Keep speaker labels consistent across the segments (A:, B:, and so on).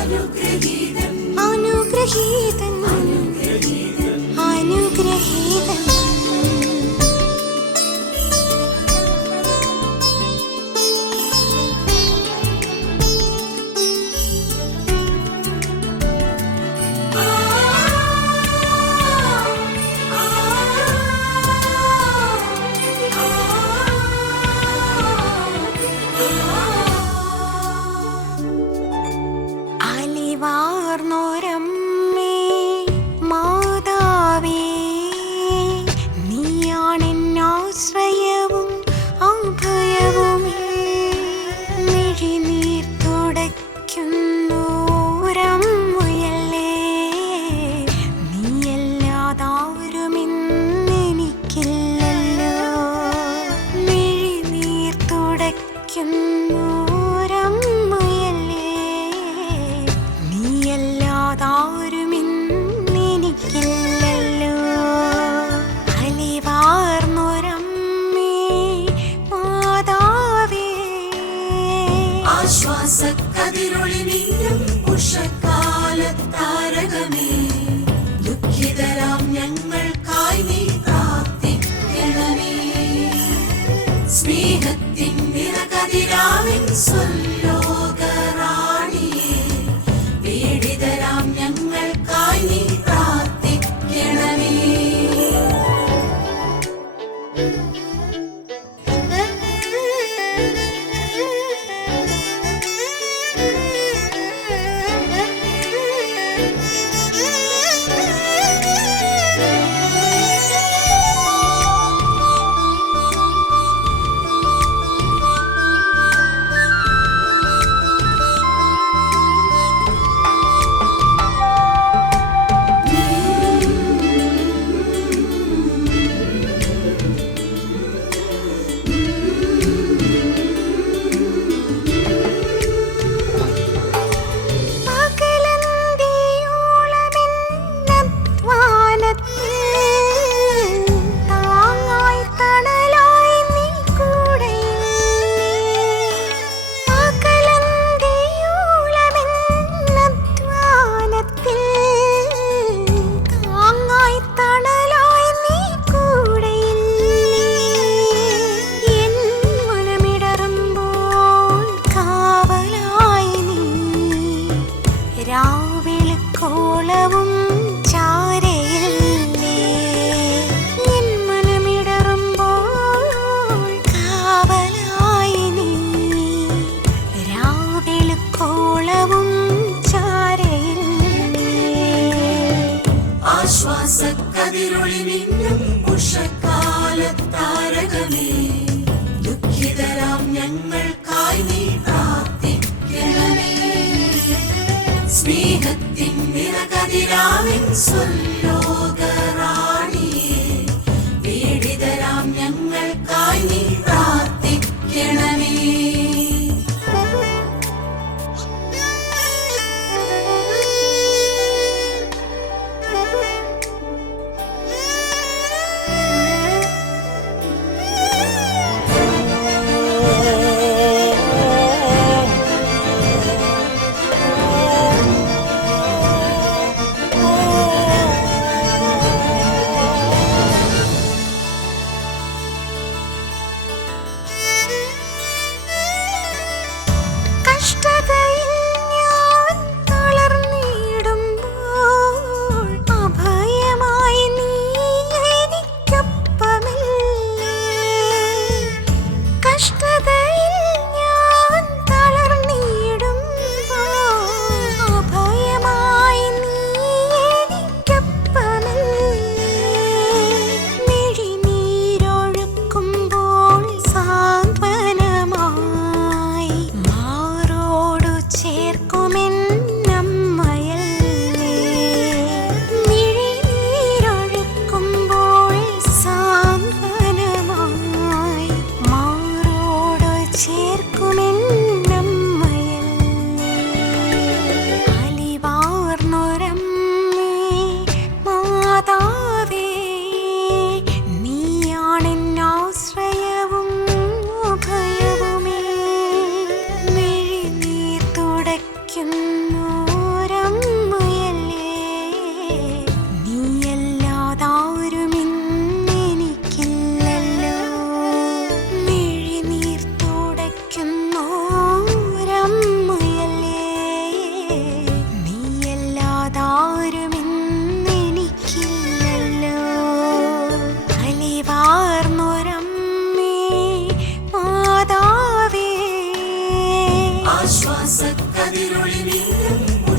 A: അനുഗ്രഹീതൻ.
B: അനുഗ്രഹീതൻ വാർന്നോരം അതിരാവിൻ സ്വന്തം നിലവും ചാരയില്ലേ നിൻ മനമിടറുമ്പോൾ കാവലായി നീ. രാവിലുക്കോളവും ചാരയില്ലേ
A: ആശ്വാസക്കതിരൊളി സ്നേഹത്തിൻ നിറകതിരാവിൻ സ്വല്ലോ.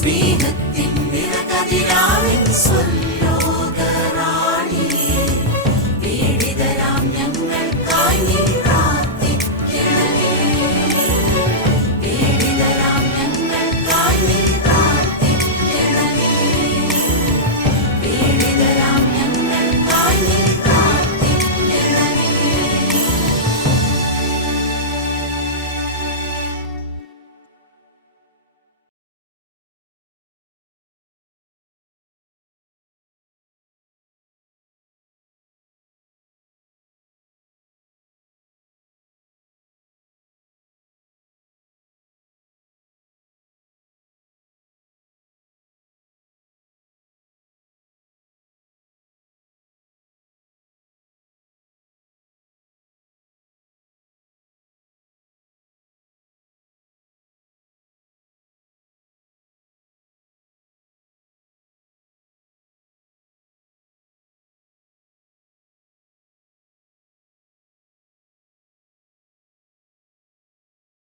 A: ഞങ്ങൾക്കായി നീ പ്രാർത്ഥിക്കണമേ സ്നേഹത്തിൽ